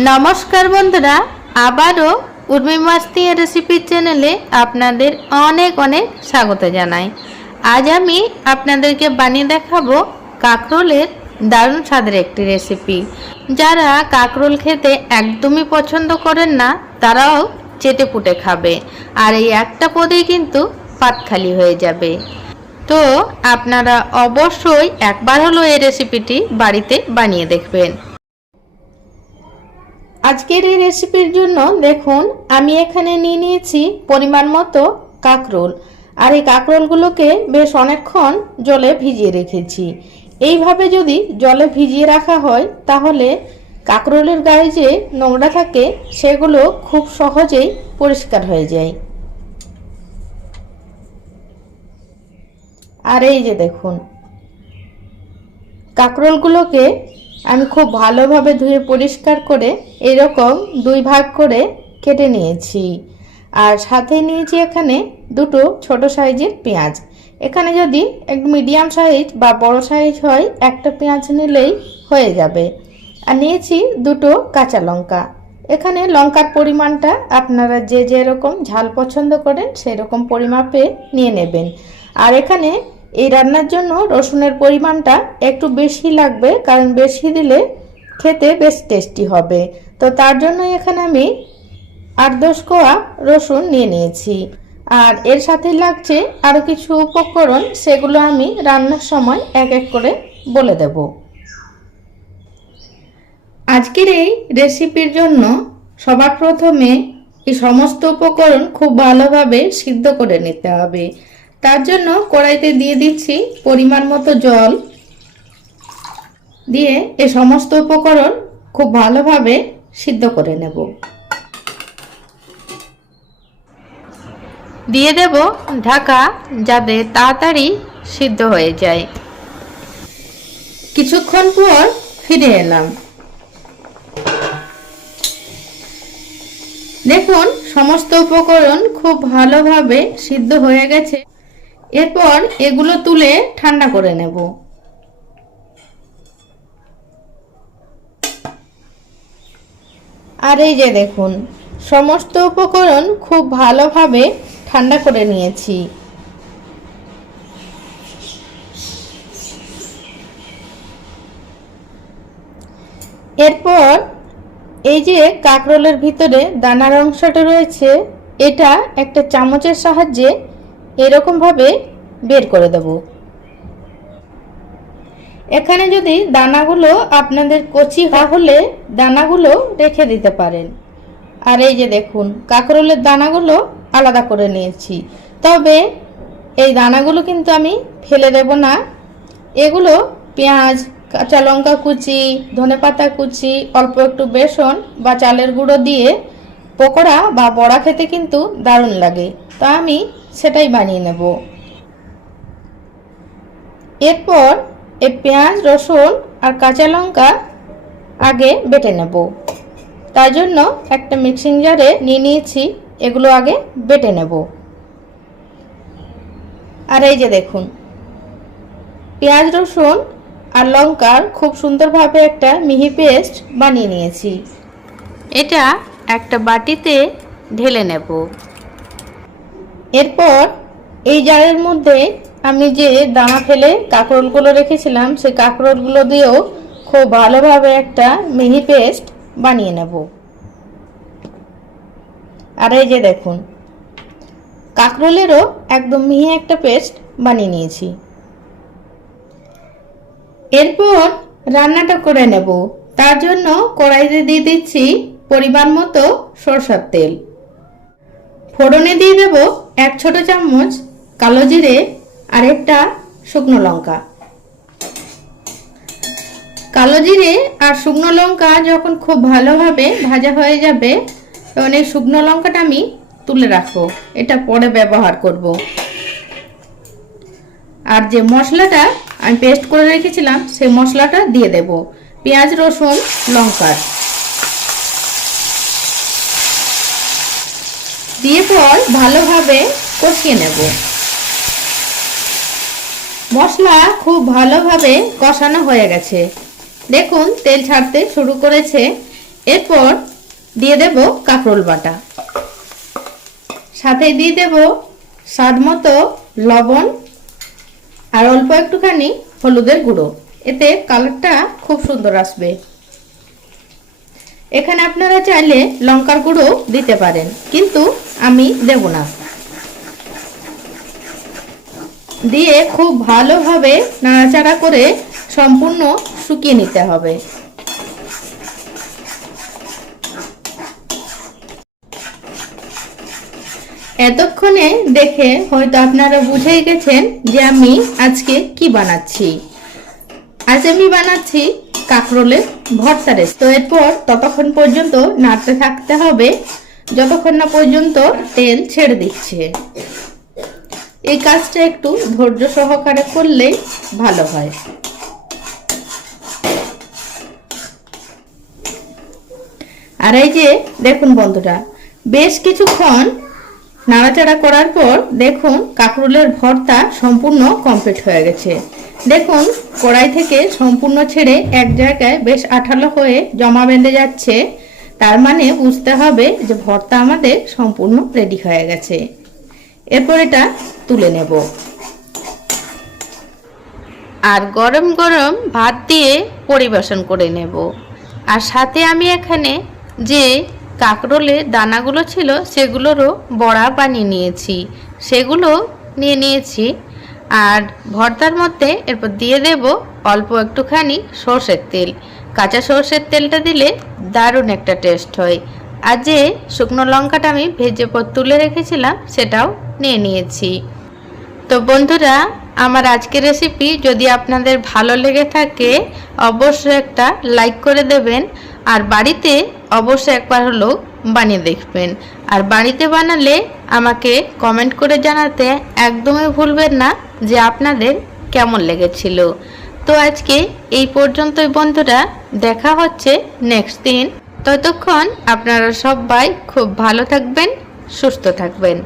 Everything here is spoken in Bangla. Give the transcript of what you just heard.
নমস্কার বন্ধুরা, আবারও উর্মি মাস্তি রেসিপির চ্যানেলে আপনাদের অনেক অনেক স্বাগত জানাই। আজ আমি আপনাদেরকে বানিয়ে দেখাবো কাঁকরোলের দারুণ স্বাদের একটি রেসিপি যারা কাঁকরোল খেতে একদমই পছন্দ করেন না, তারাও চেটে পুটে খাবে, আর এই একটা পদেই কিন্তু পাত খালি হয়ে যাবে। তো আপনারা অবশ্যই একবার হলো এই রেসিপিটি বাড়িতে বানিয়ে দেখবেন। আজকের এই রেসিপির জন্য দেখুন, আমি এখানে নিয়ে নিয়েছি পরিমাণ মতো কাঁকরোল। আর এই কাঁকরোলগুলোকে বেশ অনেকক্ষণ জলে ভিজিয়ে রেখেছি। এইভাবে যদি জলে ভিজিয়ে রাখা হয়, তাহলে কাঁকরোলের গায়ে যে নোংরা থাকে, সেগুলো খুব সহজেই পরিষ্কার হয়ে যায়। আর এই যে দেখুন, কাঁকরোলগুলোকে আমি খুব ভালোভাবে ধুয়ে পরিষ্কার করে এরকম দুই ভাগ করে কেটে নিয়েছি। আর সাথে নিয়েছি এখানে দুটো ছোট সাইজের পেঁয়াজ। এখানে যদি একটু মিডিয়াম সাইজ বা বড় সাইজ হয়, একটা পেঁয়াজ নিলেই হয়ে যাবে। আর নিয়েছি দুটো কাঁচা লঙ্কা। এখানে লঙ্কার পরিমাণটা আপনারা যে যেরকম ঝাল পছন্দ করেন, সেরকম পরিমাপে নিয়ে নেবেন। আর এখানে এই রান্নার জন্য রসুনের পরিমাণটা একটু বেশি লাগবে, কারণ বেশি দিলে খেতে বেশ টেস্টি হবে। তো তার জন্য এখানে আমি আট দশ কোয়া রসুন নিয়ে নিয়েছি। আর এর সাথে লাগছে আরও কিছু উপকরণ, সেগুলো আমি রান্নার সময় এক এক করে বলে দেব। আজকের এই রেসিপির জন্য সবার প্রথমে এই সমস্ত উপকরণ খুব ভালোভাবে সিদ্ধ করে নিতে হবে। তার জন্য কড়াইতে দিয়ে দিচ্ছি পরিমাণ মতো জল। দিয়ে এ সমস্ত উপকরণ খুব ভালোভাবে সিদ্ধ করে নেব। দিয়ে দেব ঢাকা যাতে তাড়াতাড়ি সিদ্ধ হয়ে যায়। কিছুক্ষণ পর ফিরে এলাম। দেখুন, সমস্ত উপকরণ খুব ভালোভাবে সিদ্ধ হয়ে গেছে। এরপর এগুলো তুলে ঠান্ডা করে নেব। আর এই যে দেখুন, সমস্ত উপকরণ খুব ভালোভাবে ঠান্ডা করে নিয়েছি। এরপর এই যে কাকরোলের ভিতরে দানার অংশটা রয়েছে, এটা একটা চামচের সাহায্যে এরকমভাবে বের করে দেব। এখানে যদি দানাগুলো আপনাদের কচি তাহলে দানাগুলো রেখে দিতে পারেন। আর এই যে দেখুন, কাকরোলের দানাগুলো আলাদা করে নিয়েছি। তবে এই দানাগুলো কিন্তু আমি ফেলে দেব না। এগুলো পেঁয়াজ, কাঁচা লঙ্কা কুচি, ধনেপাতা কুচি, অল্প একটু বেসন বা চালের গুঁড়ো দিয়ে পকোড়া বা বড়া খেতে কিন্তু দারুণ লাগে, তা আমি সেটাই বানিয়ে নেব। এরপর এ পেঁয়াজ, রসুন আর কাঁচা লঙ্কা আগে বেটে নেব। তাই জন্য একটা মিক্সিং জারে নিয়ে নিয়েছি, এগুলো আগে বেটে নেব। আর এই যে দেখুন, পেঁয়াজ, রসুন আর লঙ্কার খুব সুন্দরভাবে একটা মিহি পেস্ট বানিয়ে নিয়েছি। এটা একটা বাটিতে ঢেলে নেব। এরপর এই জারের মধ্যে আমি যে দানা ফেলে কাঁকরোলগুলো রেখেছিলাম, সেই কাঁকরোলগুলো দিয়েও খুব ভালোভাবে একটা মিহি পেস্ট বানিয়ে নেব। আর এই যে দেখুন, কাঁকরোলেরও একদম মিহি একটা পেস্ট বানিয়ে নিয়েছি। এরপর রান্নাটা করে নেব। তার জন্য কড়াইতে দিয়ে দিচ্ছি পরিমাণ মতো সরষার তেল। ফোড়নে দিয়ে দেব এক ছোট চামচ কালো জিরে আর একটা শুকনো লঙ্কা। কালো জিরে আর শুকনো লঙ্কা যখন খুব ভালোভাবে ভাজা হয়ে যাবে, তখন এই শুকনো লঙ্কাটা আমি তুলে রাখব। এটা পরে ব্যবহার করব। আর যে মশলাটা আমি পেস্ট করে রেখেছিলাম, সেই মশলাটা দিয়ে দেব। পেঁয়াজ, রসুন, লঙ্কার। দিয়ে পর ভালোভাবে কষিয়ে নেব। মশলা খুব ভালোভাবে কষানো হয়ে গেছে। দেখুন, তেল ছাড়তে শুরু করেছে। এরপর দিয়ে দেব কাঁকরোল বাটা। সাথে দিয়ে দেব স্বাদ মতো লবণ আর অল্প একটুখানি হলুদের গুঁড়ো। এতে কালারটা খুব সুন্দর আসবে। এখানে আপনারা চাইলে লঙ্কার গুঁড়ো দিতে পারেন, কিন্তু আমি দেব না। দিয়ে খুব ভালোভাবে নাড়াচাড়া করে সম্পূর্ণ শুকিয়ে নিতে হবে। এতক্ষণে দেখে হয়তো আপনারা বুঝেই গেছেন যে আমি আজকে কি বানাচ্ছি। আজ আমি বানাচ্ছি কাঁকরোলের ভর্তা রেস তো এরপর ততক্ষণ পর্যন্ত নাড়তে থাকতে হবে। যতক্ষণ না পর্যন্ত তেল ছেড়ে দিচ্ছে। এই কাজটা একটু ধৈর্য সহকারে করলেই ভালো হয়। আর এই যে দেখুন বন্ধুরা, বেশ কিছুক্ষণ নাড়াচাড়া করার পর দেখুন কাঁকরোলের ভর্তা সম্পূর্ণ কমপ্লিট হয়ে গেছে। দেখুন, কড়াই থেকে সম্পূর্ণ ছেড়ে এক জায়গায় বেশ আঠালো হয়ে জমা বেঁধে যাচ্ছে। তার মানে বুঝতে হবে যে ভর্তা আমাদের সম্পূর্ণ রেডি হয়ে গেছে। এরপর এটা তুলে নেব। আর গরম গরম ভাত দিয়ে পরিবেশন করে নেব। আর সাথে আমি এখানে যে কাঁকরোলের দানাগুলো ছিল, সেগুলোরও বড়া বানিয়ে নিয়েছি। সেগুলো নিয়ে নিয়েছি। আর ভর্তার মধ্যে এরপর দিয়ে দেব অল্প একটুখানি সর্ষের তেল। কাঁচা সর্ষের তেলটা দিলে দারুণ একটা টেস্ট হয়। আর যে শুকনো লঙ্কাটা আমি ভেজে পর তুলে রেখেছিলাম, সেটাও নিয়ে নিয়েছি। তো বন্ধুরা, আমার আজকের রেসিপি যদি আপনাদের ভালো লেগে থাকে, অবশ্যই একটা লাইক করে দেবেন। আর বাড়িতে অবশ্যই একবার হলো বানিয়ে দেখবেন। আর বাড়িতে বানালে আমাকে কমেন্ট করে জানাতে একদমই ভুলবেন না। যে আপনাদের কেমন লেগেছিল। তো আজকে এই পর্যন্তই বন্ধুরা, দেখা হচ্ছে নেক্সট দিন। ততক্ষণ আপনারা সবাই খুব ভালো থাকবেন, সুস্থ থাকবেন।